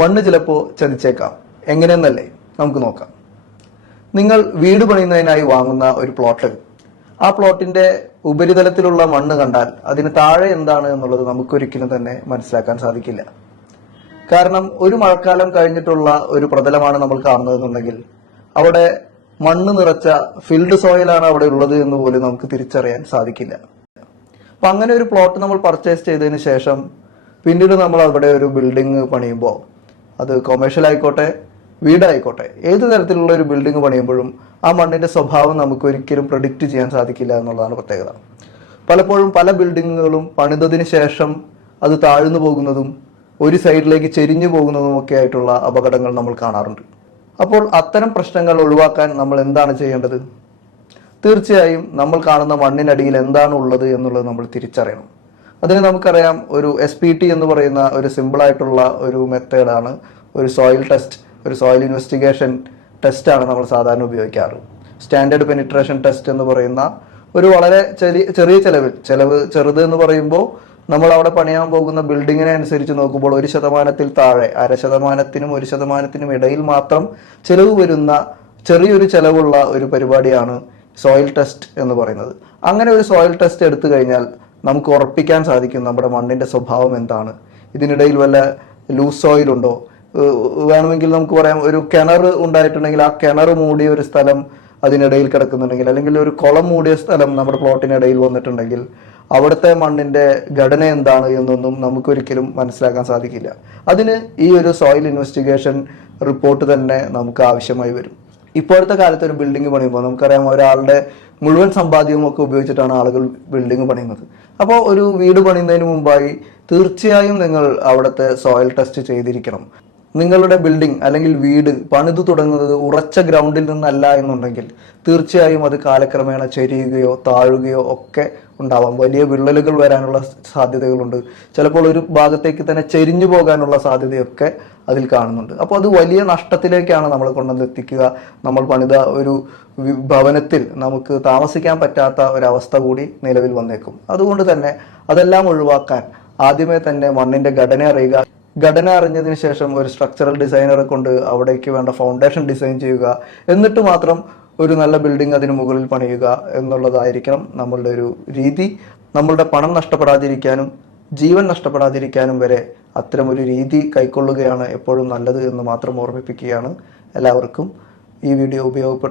മണ്ണ് ചിലപ്പോൾ ചതിച്ചേക്കാം. എങ്ങനെയെന്നല്ലേ നമുക്ക് നോക്കാം. നിങ്ങൾ വീട് പണിയുന്നതിനായി വാങ്ങുന്ന ഒരു പ്ലോട്ട്, ആ പ്ലോട്ടിന്റെ ഉപരിതലത്തിലുള്ള മണ്ണ് കണ്ടാൽ അതിന് താഴെ എന്താണ് എന്നുള്ളത് നമുക്കൊരിക്കലും തന്നെ മനസ്സിലാക്കാൻ സാധിക്കില്ല. കാരണം ഒരു മഴക്കാലം കഴിഞ്ഞിട്ടുള്ള ഒരു പ്രതലമാണ് നമ്മൾ കാണുന്നതെന്നുണ്ടെങ്കിൽ അവിടെ മണ്ണ് നിറച്ച ഫിൽഡ് സോയിലാണ് അവിടെ ഉള്ളത് എന്ന് പോലും നമുക്ക് തിരിച്ചറിയാൻ സാധിക്കില്ല. അപ്പൊ അങ്ങനെ ഒരു പ്ലോട്ട് നമ്മൾ പർച്ചേസ് ചെയ്തതിന് ശേഷം പിന്നീട് നമ്മൾ അവിടെ ഒരു ബിൽഡിംഗ് പണിയുമ്പോൾ, അത് കൊമേഴ്ഷ്യൽ ആയിക്കോട്ടെ വീടായിക്കോട്ടെ, ഏത് തരത്തിലുള്ള ഒരു ബിൽഡിംഗ് പണിയുമ്പോഴും ആ മണ്ണിന്റെ സ്വഭാവം നമുക്ക് ഒരിക്കലും പ്രഡിക്റ്റ് ചെയ്യാൻ സാധിക്കില്ല എന്നുള്ളതാണ് പ്രത്യേകത. പലപ്പോഴും പല ബിൽഡിങ്ങുകളും പണിതതിന് ശേഷം അത് താഴ്ന്നു പോകുന്നതും ഒരു സൈഡിലേക്ക് ചെരിഞ്ഞു പോകുന്നതും ഒക്കെ ആയിട്ടുള്ള അപകടങ്ങൾ നമ്മൾ കാണാറുണ്ട്. അപ്പോൾ അത്തരം പ്രശ്നങ്ങൾ ഒഴിവാക്കാൻ നമ്മൾ എന്താണ് ചെയ്യേണ്ടത്? തീർച്ചയായും നമ്മൾ കാണുന്ന മണ്ണിനടിയിൽ എന്താണ് ഉള്ളത് എന്നുള്ളത് നമ്മൾ തിരിച്ചറിയണം. അതിന് നമുക്കറിയാം, ഒരു SPT എന്ന് പറയുന്ന ഒരു സിമ്പിളായിട്ടുള്ള ഒരു മെത്തേഡാണ് ഒരു സോയിൽ ടെസ്റ്റ്, ഒരു സോയിൽ ഇൻവെസ്റ്റിഗേഷൻ ടെസ്റ്റാണ് നമ്മൾ സാധാരണ ഉപയോഗിക്കാറ്. സ്റ്റാൻഡേർഡ് പെനിട്രേഷൻ ടെസ്റ്റ് എന്ന് പറയുന്ന ഒരു വളരെ ചെറിയ ചെലവ് ചെറുത് എന്ന് പറയുമ്പോൾ നമ്മൾ അവിടെ പണിയാൻ പോകുന്ന ബിൽഡിങ്ങിനെ അനുസരിച്ച് നോക്കുമ്പോൾ 1% താഴെ, 0.5%-നും 1%-നും ഇടയിൽ മാത്രം ചെലവ് വരുന്ന ചെറിയൊരു ചെലവുള്ള ഒരു പരിപാടിയാണ് സോയിൽ ടെസ്റ്റ് എന്ന് പറയുന്നത്. അങ്ങനെ ഒരു സോയിൽ ടെസ്റ്റ് എടുത്തു കഴിഞ്ഞാൽ നമുക്ക് ഉറപ്പിക്കാൻ സാധിക്കും നമ്മുടെ മണ്ണിന്റെ സ്വഭാവം എന്താണ്. ഇതിനിടയിൽ വല്ല ലൂസ് സോയിൽ ഉണ്ടോ, വേണമെങ്കിൽ നമുക്ക് പറയാം ഒരു കിണർ ഉണ്ടായിട്ടുണ്ടെങ്കിൽ ആ കിണർ മൂടിയ ഒരു സ്ഥലം അതിനിടയിൽ കിടക്കുന്നുണ്ടെങ്കിൽ, അല്ലെങ്കിൽ ഒരു കുളം മൂടിയ സ്ഥലം നമ്മുടെ പ്ലോട്ടിനിടയിൽ വന്നിട്ടുണ്ടെങ്കിൽ അവിടുത്തെ മണ്ണിന്റെ ഘടന എന്താണ് എന്നൊന്നും നമുക്കൊരിക്കലും മനസ്സിലാക്കാൻ സാധിക്കില്ല. അതിന് ഈ ഒരു സോയിൽ ഇൻവെസ്റ്റിഗേഷൻ റിപ്പോർട്ട് തന്നെ നമുക്ക് ആവശ്യമായി വരും. ഇപ്പോഴത്തെ കാലത്ത് ഒരു ബിൽഡിംഗ് പണിയുമ്പോൾ നമുക്കറിയാം, ഒരാളുടെ മുഴുവൻ സമ്പാദ്യവും ഒക്കെ ഉപയോഗിച്ചിട്ടാണ് ആളുകൾ ബിൽഡിംഗ് പണിയുന്നത്. അപ്പോൾ ഒരു വീട് പണിയുന്നതിന് മുമ്പായി തീർച്ചയായും നിങ്ങൾ അവിടുത്തെ സോയിൽ ടെസ്റ്റ് ചെയ്തിരിക്കണം. നിങ്ങളുടെ ബിൽഡിംഗ് അല്ലെങ്കിൽ വീട് പണിതു തുടങ്ങുന്നത് ഉറച്ച ഗ്രൗണ്ടിൽ നിന്നല്ല എന്നുണ്ടെങ്കിൽ തീർച്ചയായും അത് കാലക്രമേണ ചെരിയുകയോ താഴുകയോ ഒക്കെ ഉണ്ടാവാം. വലിയ വിള്ളലുകൾ വരാനുള്ള സാധ്യതകളുണ്ട്. ചിലപ്പോൾ ഒരു ഭാഗത്തേക്ക് തന്നെ ചെരിഞ്ഞു പോകാനുള്ള സാധ്യതയൊക്കെ അതിൽ കാണുന്നുണ്ട്. അപ്പോൾ അത് വലിയ നഷ്ടത്തിലേക്കാണ് നമ്മൾ കൊണ്ടുവന്നെത്തിക്കുക. നമ്മൾ പണിത ഒരു ഭവനത്തിൽ നമുക്ക് താമസിക്കാൻ പറ്റാത്ത ഒരവസ്ഥ കൂടി നിലവിൽ വന്നേക്കും. അതുകൊണ്ട് തന്നെ അതെല്ലാം ഒഴിവാക്കാൻ ആദ്യമേ തന്നെ മണ്ണിന്റെ ഘടന അറിയുക. ഘടന അറിഞ്ഞതിന് ശേഷം ഒരു സ്ട്രക്ചറൽ ഡിസൈനറെ കൊണ്ട് അവിടേക്ക് വേണ്ട ഫൗണ്ടേഷൻ ഡിസൈൻ ചെയ്യുക. എന്നിട്ട് മാത്രം ഒരു നല്ല ബിൽഡിംഗ് അതിന് മുകളിൽ പണിയുക എന്നുള്ളതായിരിക്കണം നമ്മളുടെ ഒരു രീതി. നമ്മളുടെ പണം നഷ്ടപ്പെടാതിരിക്കാനും ജീവൻ നഷ്ടപ്പെടാതിരിക്കാനും വരെ അത്തരം ഒരു രീതി കൈക്കൊള്ളുകയാണ് എപ്പോഴും നല്ലത് എന്ന് മാത്രം ഓർമ്മിപ്പിക്കുകയാണ്. എല്ലാവർക്കും ഈ വീഡിയോ ഉപയോഗപ്പെട്ടു